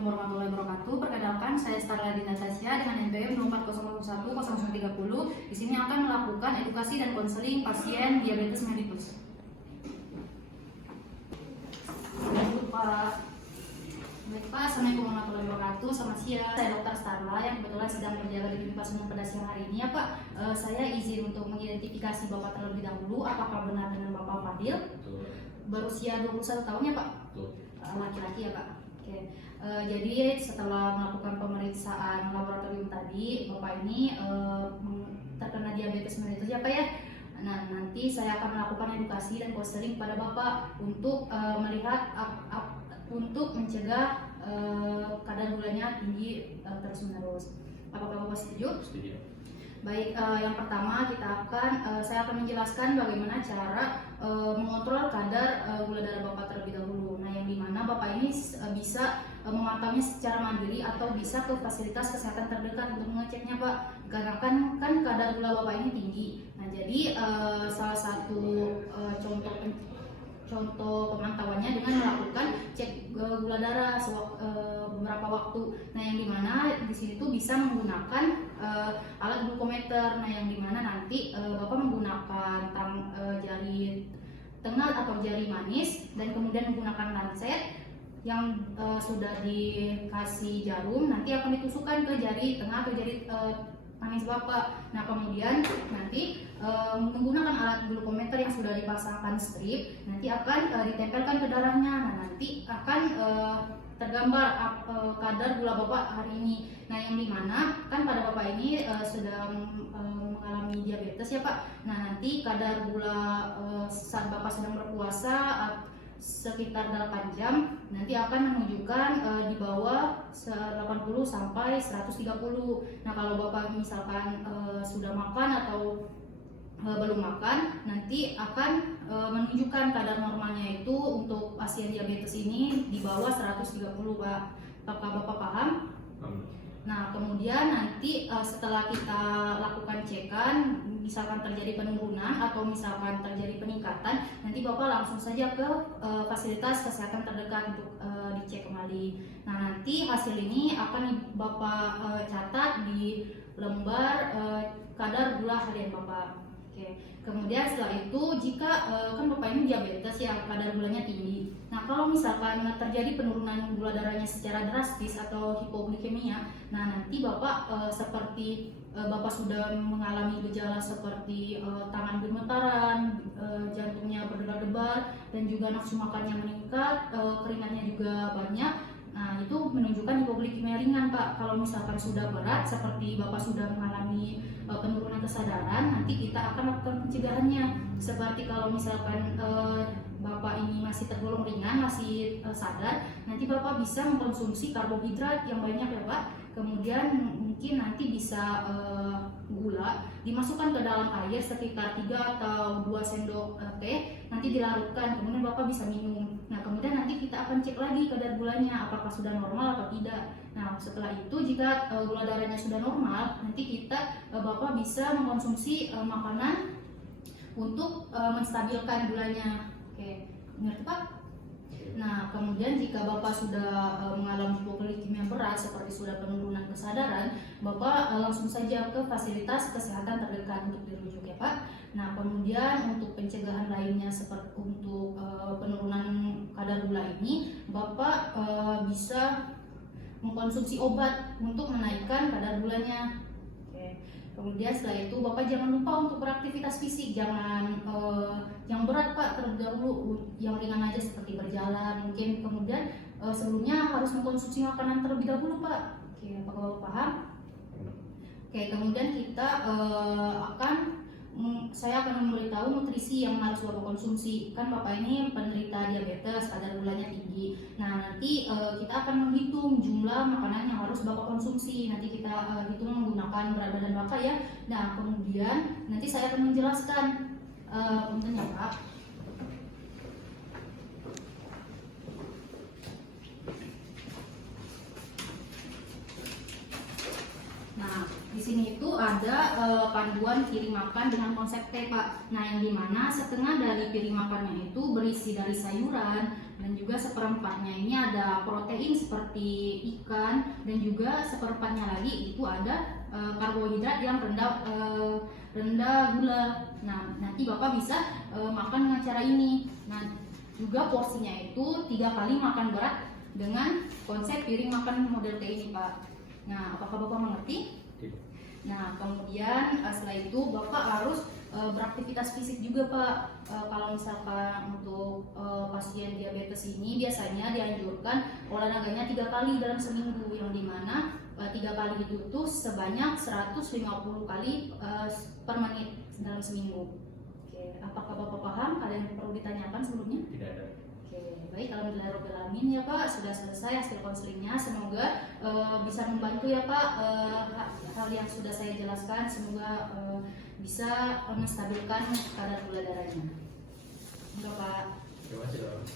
Assalamualaikum warahmatullahi wabarakatuh. Perkenalkan, saya Starla Natasha dengan NPM 04011030. Di sini akan melakukan edukasi dan konseling pasien diabetes mellitus. Baik Pak, Assalamualaikum warahmatullahi wabarakatuh. Selamat siang, saya Dr. Starla yang kebetulan sedang berjaga di klinik pasien pada siang hari ini ya Pak. Saya izin untuk mengidentifikasi Bapak terlebih dahulu. Apakah benar dengan Bapak Fadil? Betul. Berusia 21 tahun ya Pak? Betul. Laki-laki ya Pak. Oke. Jadi setelah melakukan pemeriksaan laboratorium tadi, Bapak ini terkena diabetes mellitus ya Pak ya. Nah, nanti saya akan melakukan edukasi dan konseling pada Bapak untuk melihat untuk mencegah kadar gulanya tinggi terus-menerus. Apakah Bapak setuju? Setuju. Baik, yang pertama saya akan menjelaskan bagaimana cara mengontrol kadar gula darah Bapak terlebih dahulu. Nah, yang dimana Bapak ini bisa memantaunya secara mandiri atau bisa ke fasilitas kesehatan terdekat untuk mengeceknya Pak. Karena kan kadar gula Bapak ini tinggi. Nah, jadi salah satu contoh pemantauannya dengan melakukan cek gula darah beberapa waktu. Nah, yang dimana di sini tuh bisa menggunakan alat glukometer. Nah, yang dimana nanti Bapak menggunakan jari tengah atau jari manis dan kemudian menggunakan lancet yang sudah dikasih jarum, nanti akan ditusukkan ke jari tengah atau jari manis Bapak. Nah, kemudian nanti menggunakan alat glukometer yang sudah dipasangkan strip, nanti akan ditempelkan ke darahnya. Nah, nanti akan tergambar kadar gula Bapak hari ini. Nah, yang dimana kan pada Bapak ini sedang mengalami diabetes ya Pak. Nah, nanti kadar gula saat Bapak sedang berpuasa sekitar 8 jam nanti akan menunjukkan di bawah 80 sampai 130. Nah, kalau Bapak misalkan sudah makan atau belum makan, nanti akan menunjukkan kadar normalnya itu untuk pasien diabetes ini di bawah 130 Pak. Apakah Bapak paham? Nah, kemudian nanti setelah kita lakukan cekan, misalkan terjadi penurunan atau misalkan terjadi peningkatan, nanti Bapak langsung saja ke fasilitas kesehatan terdekat untuk dicek kembali. Nah, nanti hasil ini akan Bapak catat di lembar kadar gula harian Bapak. Oke. Kemudian setelah itu jika kan Bapak ini diabetes ya, kadar gulanya tinggi. Nah, kalau misalkan terjadi penurunan gula darahnya secara drastis atau hipoglikemia, nah nanti Bapak seperti Bapak sudah mengalami gejala seperti tangan gemetaran, jantungnya berdebar-debar, dan juga nafsu makannya meningkat, keringatnya juga banyak. Nah, itu menunjukkan hipoglikemia ringan Pak. Kalau misalkan sudah berat seperti Bapak sudah mengalami penurunan kesadaran, nanti kita akan lakukan pencegahannya. Seperti kalau misalkan Bapak ini masih tergolong ringan, masih sadar, nanti Bapak bisa mengkonsumsi karbohidrat yang banyak ya Pak. Kemudian mungkin nanti bisa gula dimasukkan ke dalam air sekitar 3 atau 2 sendok teh, nanti dilarutkan, kemudian Bapak bisa minum. Nah, kemudian nanti kita akan cek lagi kadar gulanya apakah sudah normal atau tidak. Nah, setelah itu jika gula darahnya sudah normal, nanti Bapak bisa mengkonsumsi makanan untuk menstabilkan gulanya. Oke, ngerti Pak? Nah, kemudian jika Bapak sudah mengalami hipoglikemia berat seperti sudah penurunan kesadaran, Bapak langsung saja ke fasilitas kesehatan terdekat untuk dirujuk ya Pak. Nah, kemudian untuk pencegahan lainnya seperti untuk penurunan kadar gula ini, Bapak bisa mengkonsumsi obat untuk menaikkan kadar gulanya. Oke. Kemudian setelah itu Bapak jangan lupa untuk beraktivitas fisik, jangan yang berat Pak, terlebih dahulu yang ringan aja seperti berjalan mungkin. Kemudian sebelumnya harus mengkonsumsi makanan terlebih dahulu Pak. Oke, apakah Bapak paham? Oke, kemudian saya akan memberitahu nutrisi yang harus Bapak konsumsi. Kan Bapak ini penderita diabetes, kadar gulanya tinggi. Nah, nanti kita akan menghitung jumlah makanan yang harus Bapak konsumsi. Nanti kita hitung menggunakan berat badan Bapak ya. Nah, kemudian nanti saya akan menjelaskan puntennya Pak. Nah, di sini itu ada panduan piring makan dengan konsep T Pak. Nah, yang dimana setengah dari piring makannya itu berisi dari sayuran, Dan juga seperempatnya ini ada protein seperti ikan, dan juga seperempatnya lagi itu ada karbohidrat yang rendah gula. Nah, nanti Bapak bisa makan dengan cara ini. Nah, juga porsinya itu 3 kali makan berat dengan konsep piring makan model T ini, Pak. Nah, apakah Bapak mengerti? Nah, kemudian setelah itu Bapak harus beraktivitas fisik juga, Pak. Kalau misalkan untuk pasien diabetes ini biasanya dianjurkan olahraganya 3 kali dalam seminggu, yang dimana 3 kali itu tuh sebanyak 150 kali per menit dalam seminggu. Oke, apakah Bapak paham? Ada yang perlu ditanyakan sebelumnya? Tidak ada. Oke, baik, alhamdulillahirobbilalamin ya Pak, sudah selesai hasil konselingnya. Semoga bisa membantu ya Pak, hal yang sudah saya jelaskan. Semoga bisa menstabilkan kadar gula darahnya. Enggak Pak. Terima kasih, Pak.